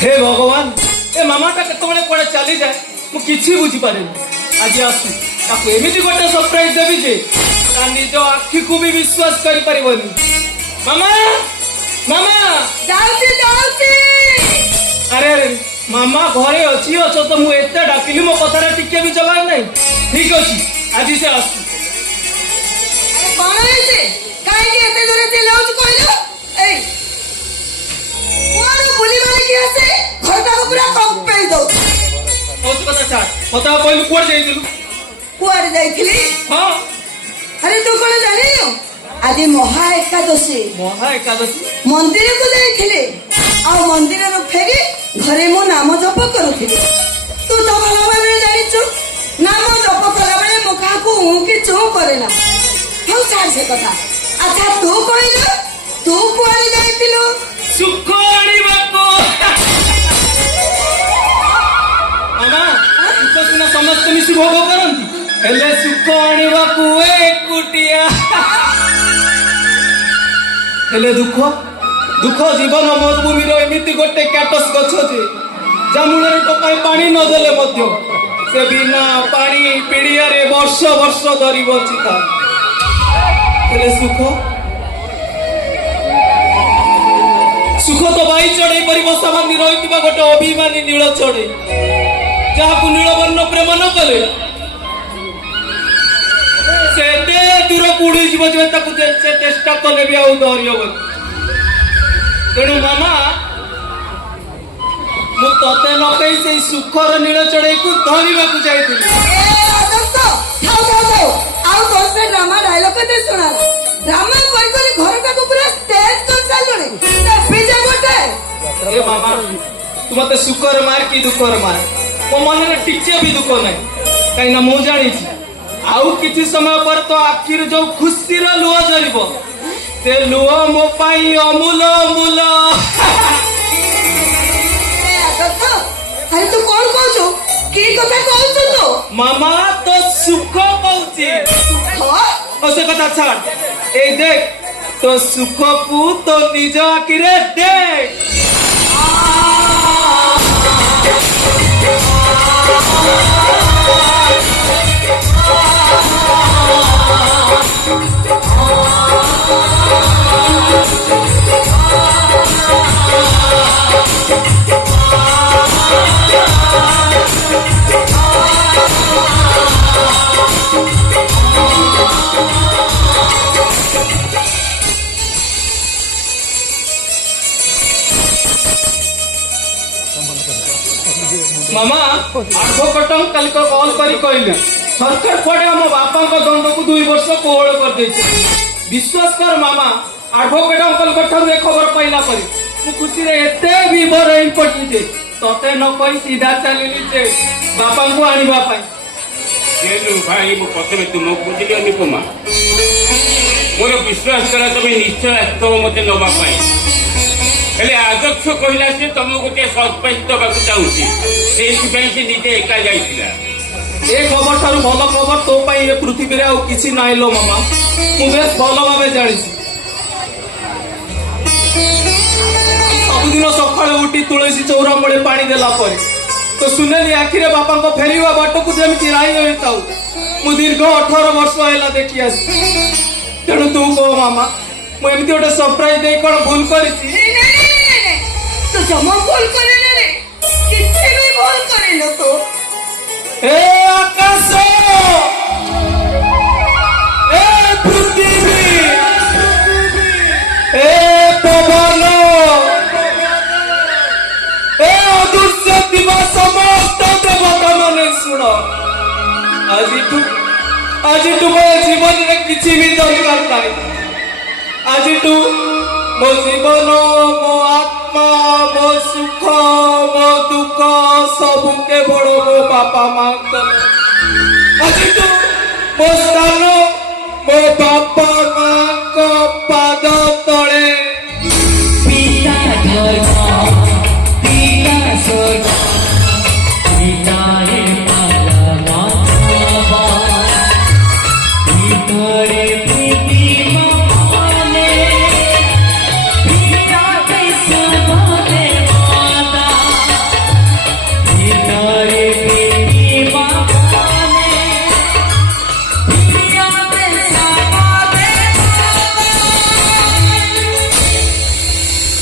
हे भगवान ए मामाटा केतबेले कुआडे चली जाए मु किछि बुझी पारे आज आसु ताको एमिति गोटे सरप्राइज देबी जे ता निज आखि को भी विश्वास करि परिबनी। मामा मामा जाउती जाउती। अरे अरे मामा घरे अछि अछ तो मु एते डाकिली मो कथारा टिके भी जवाब नहीं। ठीक अछि आज से आसु। अरे कोन हैसे काहे के एते दूर चिल्लाउछ कहलो ए कोन बुली वाले की हसे घरटा को पूरा कंपेई दो। ओस कथा छाड़ पता कोई कुआडे जाइतिलु कुआडे जाइथिली। हां अरे तू कोन जानियो आज महा एकादशी मंदिर को जाइथिले आ मंदिर रो फेरी घरे मो नाम जप करूथिले। तू तो भलो भाबे जानिछु नाम जप कला बेले मो का को कि चो करे ना हौ छाड़ से कथा। अच्छा तू कहलो तू कुआडे जाइथिलो सुख आनिबाको मामा सुख सिना समस्त मिसी भोग करंती हेले सुख आनिबाको एकुटिया हेले दुख दुख जीवन मरुभूमि एमती गोटे कैटस गछ जे जामुने टोपाई पानी न देले मध्य से बिना पानी पीड़िया रे वर्ष वर्ष धरी बचिता हेले सुख सुख तो बाई चढ़ई पर बसा बांधी रही गोटे अभिमानी नील चढ़ई जहाँ नीलवर्ण प्रेम न कले से दूर को उड़ी जीव चेष्टा कले भी आउ धरी हम तेणु मामा मु तते न कही से सुखर नील चढ़ई को धरवा को जाइथिली। ए आदर्श थाओ थाओ थाओ आउ तोर से ड्रामा डायलॉग दे सुना ड्रामा कोई कोई घर का को पूरा स्टेज कर सालुनी ते पीछे गोटे ए मामा तू मते सुखर मार की दुखर मार मो मन रे टिके भी दुख नै काई ना मु जानी छी आउ किछि समय पर तो आखिर जो खुशी रो लुह जरिबो ते लुह मो पाई अमूल अमूल। ए आदर्श अरे तू कौन कहछो की कथा कहछो तो मामा तो सुख कहउची सुख ओ से कथा छाड़ ए देख तो सुख को तो निज आखिरे देख मामा आठो कटम कल को कॉल करी कहले सरकार पड़े हम बापा को दंड को 2 वर्ष कोहल कर देछे विश्वास कर मामा एडवोकेट अंकल को ए खबर पाइला पर मु खुशी रे एते भी बर इम्पोर्टेंट जे तते न कहि सीधा चलिली जे बापा को आनिबा पाई केलु भाई मु प्रथमे तुम बुझिली अनुपमा मोर विश्वास करा तमे निश्चय आस्तो मते नबा पाई हेले अध्यक्ष कहला से तुम गोटे सरप्राइज दबाक चाहूची से निजे एका जाइतिला ए खबर ठारू भल खबर तो पाई ए पृथ्वी रे आ किछि नाइ लो मामा मु बेस भल भाबे जानि सबदिन सकाळे उठी तुलसी चौरा मळे पानी देला परे तो सुनेली आखिरे बापा को फेरीवा बाटो को जेमि राई होइताउ मु दीर्घ 18 वर्ष हैला देखि आस तेणु तू को मामा मु एमति गोटे सरप्राइज दे कोन भूल करिछि तो जमा भूल करे रे किथे भी भूल करे न तो ए आकाश ए पृथ्वी ए पवन ए अदृश्य दिवा समस्त देवता माने सुन आज तू मो जीवन रे किछि भी दरकार नाही आज तू मो जीवन मो आत्मा मो सुख मो दुख सब केवल मो बापा माँ आज तू मो स्थान मो बापा माँ पाद